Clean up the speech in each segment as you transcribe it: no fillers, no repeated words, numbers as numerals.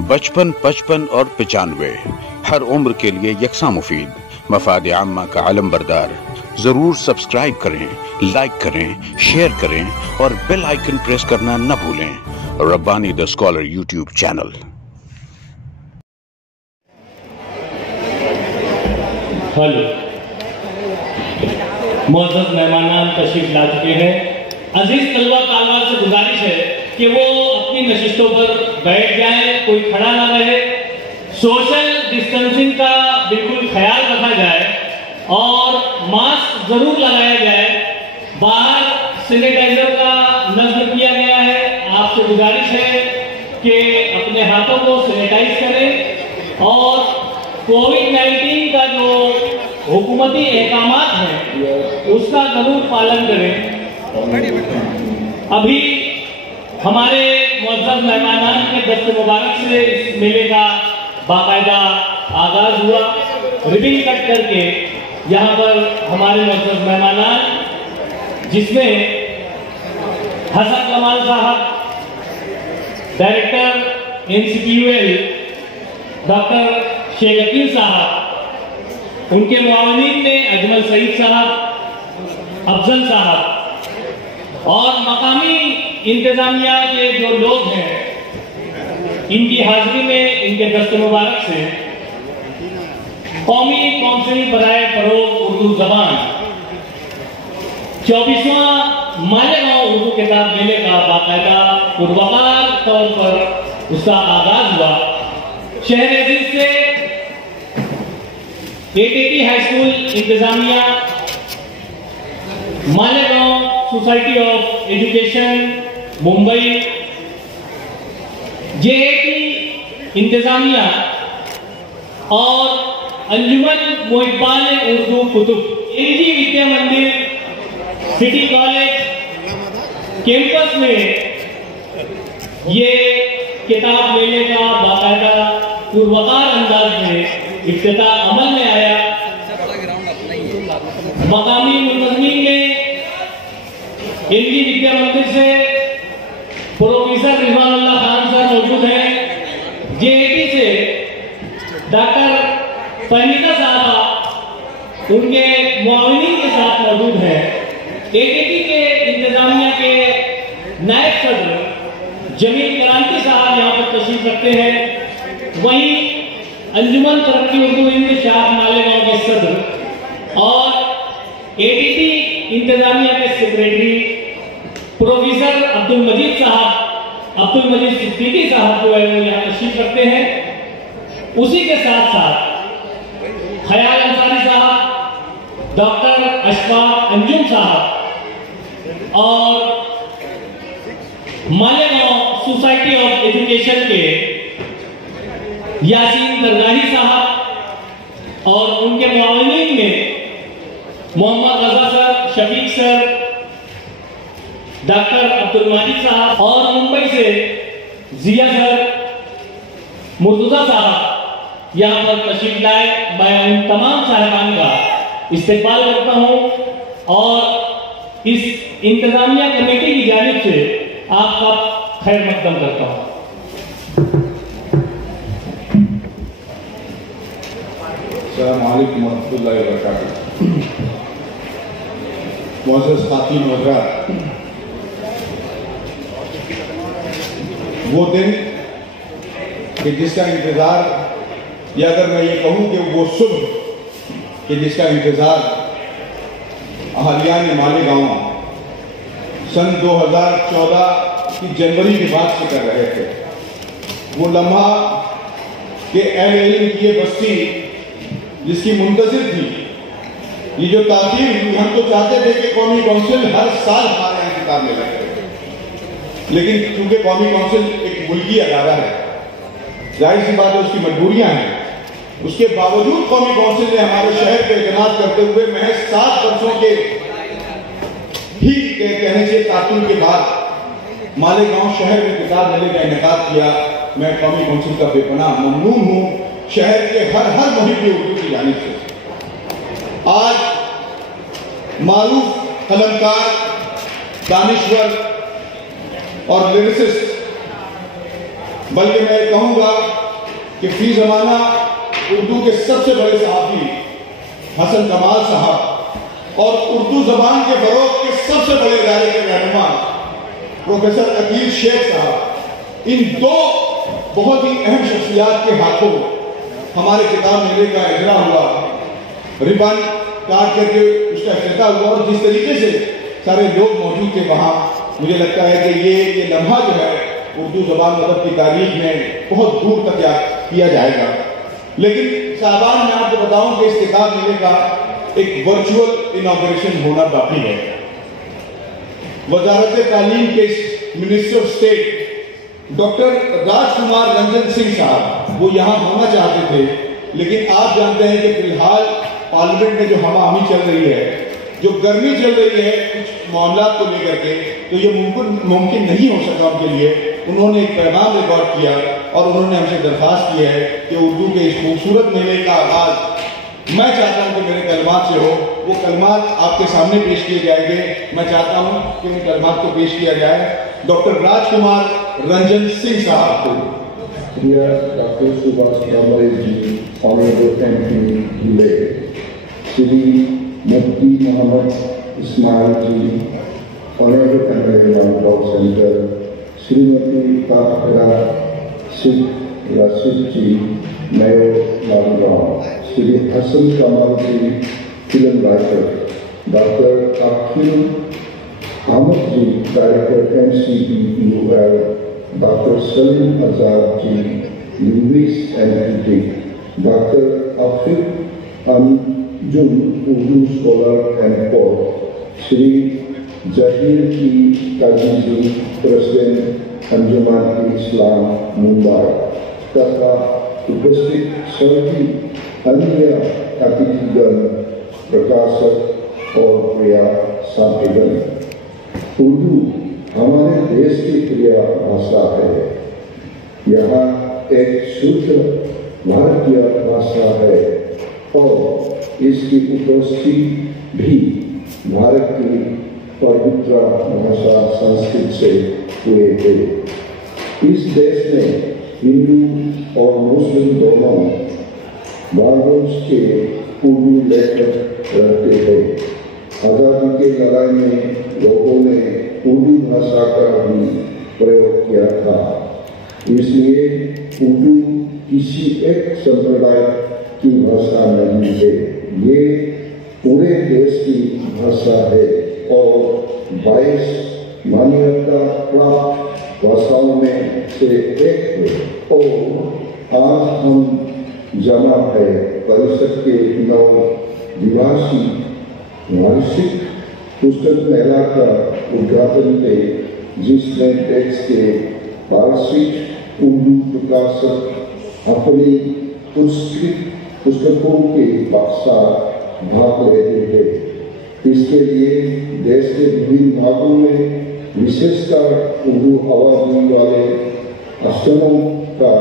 बचपन, 55 और 95 हर उम्र के लिए यकसा मुफीद, मफाद आम्मा का आलम बरदार। जरूर सब्सक्राइब करें, लाइक करें, शेयर करें और बेल आइकन प्रेस करना न भूलें। Rabbani the scholar YouTube channel. Hello, मुअज़्ज़ज़ मेहमान तशरीफ ला चुके हैं। अजीज तलबा तालिबात से गुजारिश है कि वो अपनी नशिस्तों पर बैठ जाएं, कोई खड़ा ना रहे। सोशल डिस्टेंसिंग का बिल्कुल ख्याल रखा जाए और मास्क जरूर लगाया जाए। बाहर सैनिटाइजर का नज़्म किया गया है। आपसे गुजारिश है कि अपने हाथों को सैनिटाइज करें और कोविड-19 का जो हुकूमती अहकामात हैं उसका जरूर पालन करें। अभी हमारे मुअज़्ज़ज़ मेहमानान के दस्त मुबारक से इस मेले का बाकायदा आगाज हुआ। रिबन कट करके यहाँ पर हमारे मुअज़्ज़ज़ मेहमानान, जिसमें हसन कमाल साहब, director NCTUL doctor Shaikh Aqeel साहब, उनके मुआविनीन ने अजमल सईद साहब, अफजल साहब और मकामी इंतजामिया के जो लोग हैं, इनकी हाजिरी में, इनके दस्त मुबारक से कौमी कौंसिल बराए फरोग उर्दू जबान 24वां मालेगांव उर्दू किताब मेले का बाकायदा पुरवकार तौर पर उसका आगाज हुआ। शहर अजीज से ATT हाई स्कूल इंतजामिया, Malegaon society of education Mumbai, JAT इंतजामिया और अंजुमन मुहिब्बान उर्दू कुतुब, NG विद्या मंदिर सिटी कॉलेज कैंपस में ये किताब मेले का बाकायदा पुरवकार अंदाज में इफ्तिताह अमल में आया। मकामी मुंतज़मीन में NG विद्या मंदिर से प्रोफेसर रिजवानुल्लाह खान सर मौजूद हैं। JAT से डॉक्टर फहमीदा साहबा उनके मुआविनीन के साथ मौजूद हैं। ATT के इंतजामिया के नायब सदर जमील क्रांति साहब यहाँ पर तशरीफ रखते हैं। वहीं अंजुमन तरक्की उर्दू हिंद शाह मालेगांव के सदर और ATT इंतजामिया के सेक्रेटरी प्रोफेसर अब्दुल मजीद सिद्दीकी साहब जो है वो यहाँ तशरीफ रखते हैं। उसी के साथ साथ खयाल अंसारी साहब, डॉक्टर अशफाक अंजुम साहब और मालेगांव सोसाइटी ऑफ एजुकेशन के यासीन दरगाही साहब और उनके मुआविनीन में Mohammad Raza sir, Shafiq sir, doctor Abdul Majid साहब और मुंबई से जिया सर, मुर्तजा साहब यहाँ पर तशरीफ लाए। मैं उन तमाम साहिबान का इस्तेकबाल करता हूँ और इस इंतजामिया कमेटी की जानिब से आपका खैर मकदम करता हूँ। अस्सलाम वालेकुम वरहमतुल्लाहि वबरकातुहू। मुअज़्ज़ज़ खातीन व हज़रात, वो दिन कि जिसका इंतज़ार, या अगर मैं ये कहूँ कि वो सुबह कि जिसका इंतज़ार अहलियान मालेगांव सन 2014 की जनवरी के बाद से कर रहे थे। वो लम्हा कि अहले इल्म की ये बस्ती जिसकी मुंतज़िर थी, ये जो ताख़ीर हुई, हम तो चाहते थे कि कौमी कौंसिल हर साल हमारे यहाँ किताब ले रहे थे, लेकिन चूंकि कौमी कौंसिल एक मुल्की अदारा है, जाहिर सी बात है उसकी मजबूरियां हैं। उसके बावजूद कौमी कौंसिल ने हमारे शहर पे एतमाद करते हुए महज 7 वर्षों के ही कहने से ताक़ीद के बाद मालेगांव शहर में किताब मेले का इनेकाद किया। मैं कौमी कौंसिल का बेपनाह ममनून हूँ शहर के हर मुहिब उर्दू की जानिब से। आज मारूफ कलमकार, दानिश्वर और लिरिसिस्ट बल्कि मैं कहूँगा कि फी ज़माना उर्दू के सबसे बड़े सहाफ़ी हसन कमाल साहब और उर्दू ज़बान के फ़रोग़ के सबसे बड़े इदारे के रहनुमा प्रोफेसर अकील शेख साहब, इन दो बहुत ही अहम शख्सियात के हाथों हमारे किताब मेले का इजरा हुआ, रिबन काट करके उसका इफ्तिताह हुआ। और जिस तरीके से सारे लोग मौजूद थे वहाँ, मुझे लगता है कि ये लम्हा जो है उर्दू ज़बान मतलब की तारीख में बहुत दूर तक याद किया जाएगा। लेकिन साहबान, मैं आपको बताऊं कि इस किताब मेले का एक वर्चुअल इनॉग्रेशन होना बाकी है। वजारत तालीम के मिनिस्टर ऑफ स्टेट डॉक्टर राजकुमार रंजन सिंह साहब वो यहाँ होना चाहते थे, लेकिन आप जानते हैं कि फिलहाल पार्लियामेंट में जो हवा चल रही है, जो गर्मी चल रही है कुछ मामला को लेकर के, तो ये मुमकिन नहीं हो सका उनके लिए। उन्होंने एक पैगाम रिकॉर्ड किया और उन्होंने हमसे दरख्वास्त की है कि उर्दू के इस खूबसूरत मेले का आगाज मैं चाहता हूं कि मेरे कलमात से हो। वो कलमात आपके सामने पेश किए जाएंगे। मैं चाहता हूं कि इन कलमात को पेश किया जाए डॉक्टर राजकुमार रंजन सिंह साहब को। Dear Dr. Subhash Bhamre-ji, Honorable MP Dhule, Shri Mufti Muhammad Ismail-ji, Honorable Convener Law Center, Srimati Tahira Sheikh Rashid-ji, Mayor Lalgaon, Shri Hassan Kamal-ji, film writer, Dr. Akhil Ahmed-ji, Director MCEUL, Dr. Salim Azad-ji, Linguist and Critic, Dr. Afif Anjum, Urdu Scholar and Poet, Shri Zahir-ji Kazi-ji, President Anjuman-e-Islam, Mumbai, तथा उपस्थित सभी अन्य अतिथिगण, प्रकाशक और प्रिय साथीगण। उर्दू हमारे देश की प्रिय भाषा है। यह एक शुद्ध भारतीय भाषा है और इसकी उत्पत्ति भी भारत की पवित्र भाषा संस्कृत से हुए थे। इस देश में हिंदू और मुस्लिम दोनों भाषाओं के उर्दू लेखक रहते थे। आज़ादी के लड़ाई में लोगों ने उर्दू भाषा का भी प्रयोग किया था। इसलिए उर्दू किसी एक संप्रदाय की भाषा नहीं है, ये पूरे देश की भाषा है और 22 मान्यता प्राप्त भाषाओं में से एक है। और आज हम जमा है परिषद के नवदिवसीय वार्षिक पुस्तक मेला का उद्घाटन पे, जिसमें देश के वार्षिक उर्दू प्रकाशक अपनी पुस्तकों के साथ भाग लेते थे। इसके लिए देश के विभिन्न भागों में विशेषकर उर्दू आवाज़ वाले स्थानों का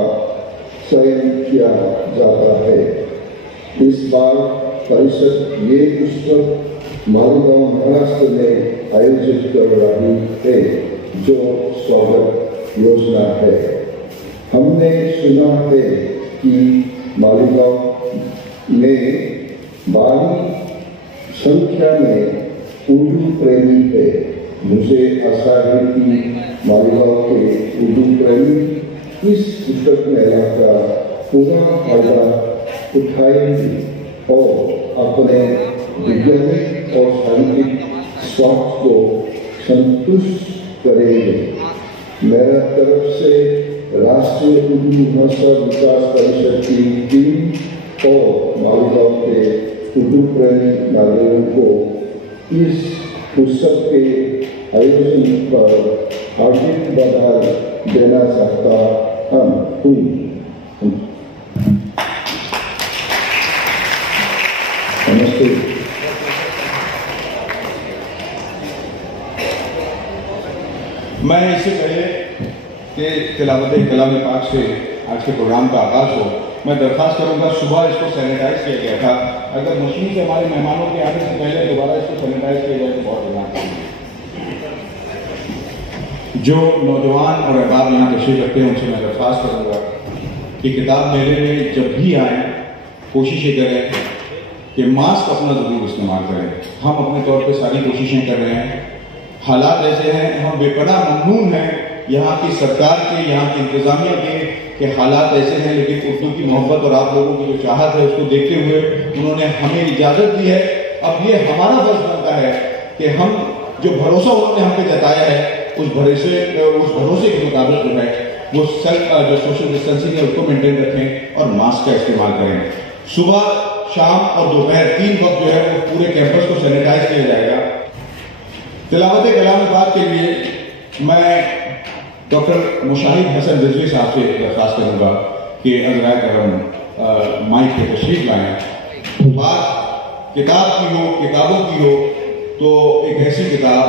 चयन किया जाता है। इस बार परिषद ये पुस्तक मालेगांव महाराष्ट्र में आयोजित कर रही है, जो स्वागत योजना है। हमने सुना है कि मालेगांव में भारी संख्या में उर्दू प्रेमी है। मुझे आशा है कि मालेगांव के उर्दू प्रेमी इस पुस्तक मेला का पूरा फायदा उठाएंगे और अपने वैज्ञानिक और साहित्यिक स्वास्थ्य को संतुष्ट करेंगे। मेरा तरफ से राष्ट्रीय उर्दू भाषा विकास परिषद की टीम और मालेगांव के उर्दू प्रेमी नागरिकों को इस पुस्तक के आयोजन पर हार्दिक बधाई देना चाहता हूँ। नमस्ते। मैं इससे पहले कि तिलावत कलाम पाक से आज के प्रोग्राम का आगाज हो, मैं दरख्वास्त करूंगा, सुबह इसको सैनिटाइज किया गया था। अगर मशीन से हमारे मेहमानों के आने से पहले दोबारा इसको सैनिटाइज किया जाए तो बहुत बढ़िया। जो नौजवान और अहबाब यहाँ तशरीफ रखते हैं उनसे मैं दरख्वास्त करूँगा कि किताब मेले में जब भी आए कोशिश ये करें कि मास्क अपना ज़रूर इस्तेमाल करें। हम अपने तौर पे सारी कोशिशें कर रहे हैं, हालात ऐसे हैं, हम बेपनाह ममनून हैं यहाँ की सरकार के, यहाँ की इंतज़ामिया के हालात ऐसे हैं, लेकिन उर्दू की मोहब्बत और आप लोगों की जो चाहत है उसको देखते हुए उन्होंने हमें इजाज़त दी है। अब ये हमारा फर्ज बनता है कि हम जो भरोसा उन्होंने हम पे जताया है उस भरोसे के मुताबिक जो है वो जो सोशल डिस्टेंसिंग है उसको मेंटेन रखें और मास्क का इस्तेमाल करें। सुबह, शाम और दोपहर 3 वक्त जो है वो पूरे कैंपस को सैनिटाइज किया जाएगा। तिलावत कलाम पाक के लिए मैं डॉक्टर मुशाहिद हसन रिजवी साहब से दरख्वास्त करूँगा कि अज़राए करम माइक पे तशरीफ लाएँ। बात किताब की हो, किताबों की हो, तो एक ऐसी किताब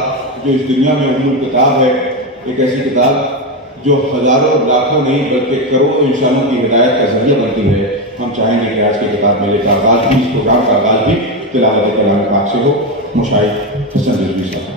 जो इस दुनिया में उम्मुल किताब है, एक ऐसी किताब जो हज़ारों लाखों नहीं बल्कि करोड़ों इंसानों की हिदायत का जरिया बनती है। हम चाहेंगे कि आज के किताब मेले का आगाज़ भी, इस प्रोग्राम का आगाज़ भी तिलावत कलाम पाक से हो। मुशाहिद हसन रिजवी साहब।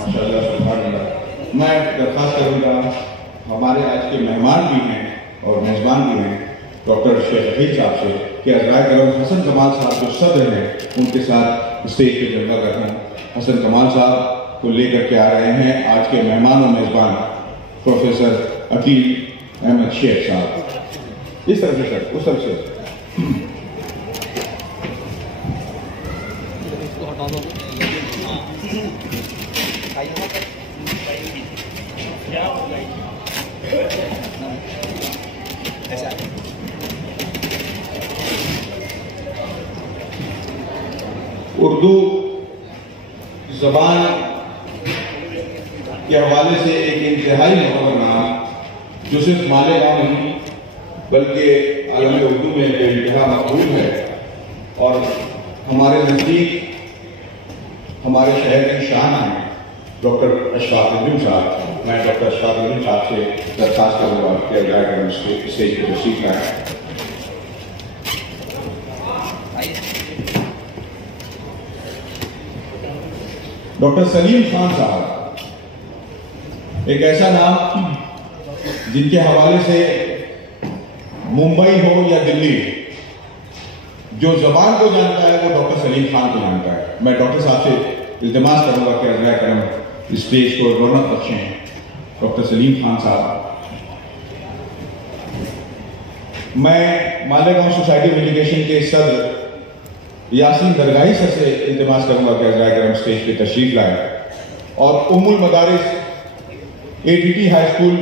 माशाअल्लाह, सुभानअल्लाह। मैं दरख्वास्त करूँगा, हमारे आज के मेहमान भी हैं और मेज़बान भी हैं डॉक्टर शेख हफीज साहब से कि अज़राए करम हसन कमाल साहब जो सदर हैं उनके साथ स्टेज पे जगह रखें। हसन कमाल साहब को लेकर के आ रहे हैं आज के मेहमान और मेज़बान प्रोफेसर अकील अहमद शेख साहब। इस तरफ से सर, उस तरफ से उर्दू ज़बान के हवाले से एक इंतहाई मुक़र्रर नाम जो सिर्फ मालेगांव नहीं बल्कि आलम उर्दू में बेइंतहा मकबूल है और हमारे नज़दीक हमारे शहर की शान है डॉक्टर अशफाक नजूम साहब। मैं डॉक्टर अशफाक नजूम साहब से दरख्वास्त करूँगा कि अज़राए करम स्टेज पर तशरीफ लाएं। डॉक्टर सलीम खान साहब, एक ऐसा नाम जिनके हवाले से मुंबई हो या दिल्ली जो जबान को जानता है वो डॉक्टर सलीम खान को जानता है। मैं डॉक्टर साहब से इल्तिमास करूँगा कि अज़राए करम स्टेज को रौनक बख्शें। डॉक्टर सलीम खान साहब। मैं मालेगांव सोसाइटी ऑफ एजुकेशन के सदर यासीन दरगाही सर से इल्तिमास करूँगा कि अज़राए करम स्टेज पे तशरीफ लाए और उम्मुल मदारिस ATT हाई स्कूल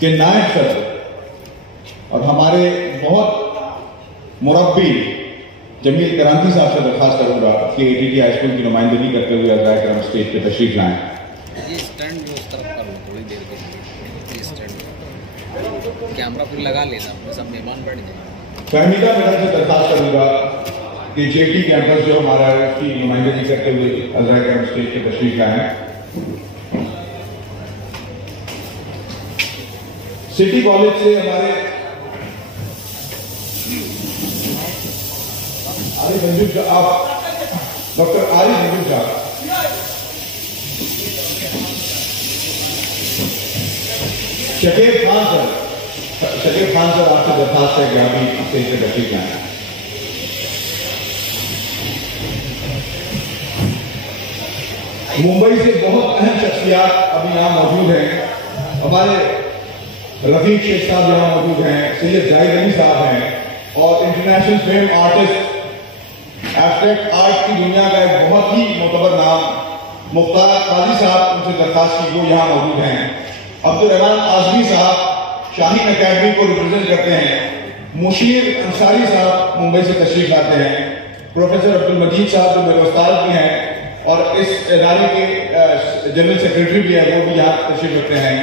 के नायब सदर और हमारे बहुत मुरब्बी जमील करांती साहब से दरख्वास्त करूँगा कि ATT हाई स्कूल की नुमाइंदगी करते हुए अज़राए करम स्टेज पे तशरीफ लाएं। कैमरा फिर लगा लेना, सब मेहमान बैठ जाए। फहमीदा मैडम से दरख्वास्त करूँगा कि JT कैंपस जो हमारा उसकी नुमाइंदगी करते हुए अज़राए करम स्टेज पे तशरीफ लाएं। सिटी कॉलेज से हमारे आरिफ मंजूर साहब, डॉक्टर आरिफ मंजूर साहब। शकील खान सर आपसे दरखास्त है कि आप भी स्टेज पर तशरीफ लाएं। मुंबई से बहुत अहम शख्सियात अभी यहाँ मौजूद हैं। हमारे रफीक शेख साहब यहाँ मौजूद हैं, सैयद जाहिद अली साहब हैं और international film artist, abstract art की दुनिया का एक बहुत ही मोतबर नाम मुख्तार काजी साहब, उनसे दरखास्त की वो यहाँ मौजूद हैं। अब्दुर्रहमान आजमी साहब शाहीन अकेडमी को रिप्रेजेंट करते हैं। मुशीर अंसारी साहब मुंबई से तशरीफ लाते हैं। प्रोफेसर अब्दुल मजीद साहब जो मेरे उस्ताद भी हैं और इस इदारे के जनरल सेक्रेटरी भी है, वो भी यहाँ तशरीफ रखते हैं।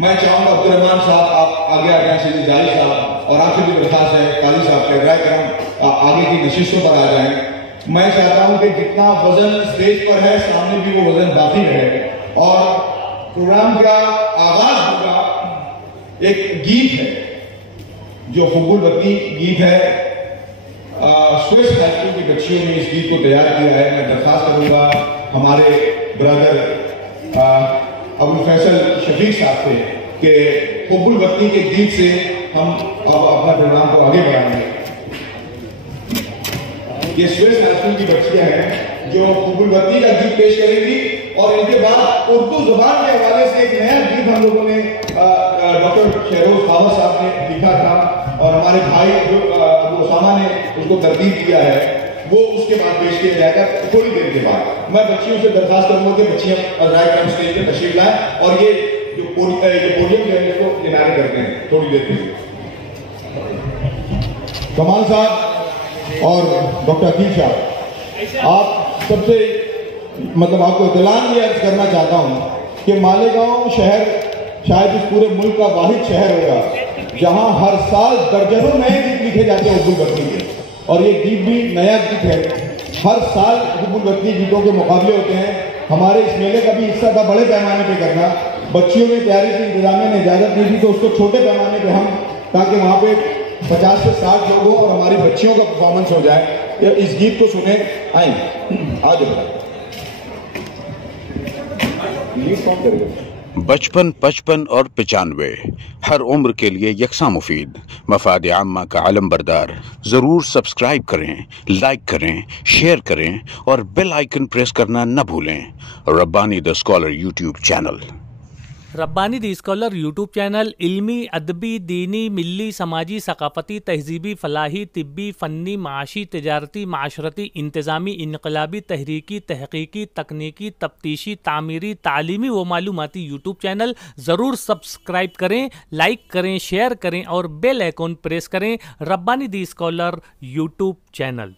मैं चाहूँगा अब्दुर्रहमान साहब आप आगे आ जाएं, सैयद जाहिद साहब, और आपसे भी दरखास्त है काजी साहब के राय करम आगे की नशिस्तों पर आ जाएं। मैं चाहता हूँ कि जितना वजन स्टेज पर है सामने भी वो वजन बाकी रहे और प्रोग्राम का आगाज होगा एक गीत है जो हुब्बुल वतनी गीत है। स्विस हाई स्कूल की बच्चियों ने इस गीत को तैयार किया है। मैं दरखास्त करूंगा हमारे ब्रदर अबुल फैसल शफीक साहब से कि हुब्बुल वतनी के गीत से हम अब अपना प्रोग्राम को आगे बढ़ाएंगे। ये स्विस हाई स्कूल की बच्चियां हैं जो हुब्बुल वतनी का गीत पेश करेंगी और इनके बाद उर्दू जुबान के हवाले से एक नया गीत हम लोगों ने डॉक्टर शहरोज खावर साहब ने लिखा था और हमारे भाई जो ओसामा ने उसको तरतीब किया है, वो उसके बाद पेश किया जाएगा थोड़ी देर के बाद। मैं बच्चियों से दरखास्त करूंगा कि बच्चियां राय क्रम स्टेज पे तशरीफ लाएं और ये जो पोडियम जो है इसको किनारे करते हैं थोड़ी देर के लिए। कमाल साहब और डॉक्टर अकील साहब, आप सबसे आपको इत्तलान ये अर्ज करना चाहता हूँ कि मालेगांव शहर शायद इस पूरे मुल्क का वाहिद शहर होगा जहाँ हर साल दर्जनों नए गीत लिखे जाते हैं हुब्बुल वतनी के, और ये गीत भी नया गीत है। हर साल हुब्बुल वतनी गीतों के मुकाबले होते हैं। हमारे इस मेले का भी हिस्सा था बड़े पैमाने पे करना। बच्चियों ने तैयारी की, इंतजामिया ने इजाजत दी थी तो उसको छोटे पैमाने पे हम, ताकि वहाँ पे 50 से 60 लोग हों और हमारी बच्चियों का परफॉर्मेंस हो जाए। इस गीत को सुने, आए आज बचपन, 55 और 95 हर उम्र के लिए यकसा मुफीद, मफाद आम्मा का अलमबरदार। ज़रूर सब्सक्राइब करें, लाइक करें, शेयर करें और बेल आइकन प्रेस करना न भूलें। Rabbani the scholar YouTube channel. Rabbani the scholar YouTube channel इल्मी, अदबी, दीनी, मिली, समाजी, सकाफती, तहजीबी, फलाही, तिब्बी, फ़न्नी, माशी, तिजारती, माशरती, इंतज़ामी, इनकलाबी, तहरीकी, तहकीकी, तकनीकी, तफ्तीशी, तामीरी, तालीमी व मालूमाती यूट्यूब चैनल। ज़रूर सब्सक्राइब करें, लाइक करें, शेयर करें और बेल आइकन प्रेस करें। Rabbani the scholar YouTube channel.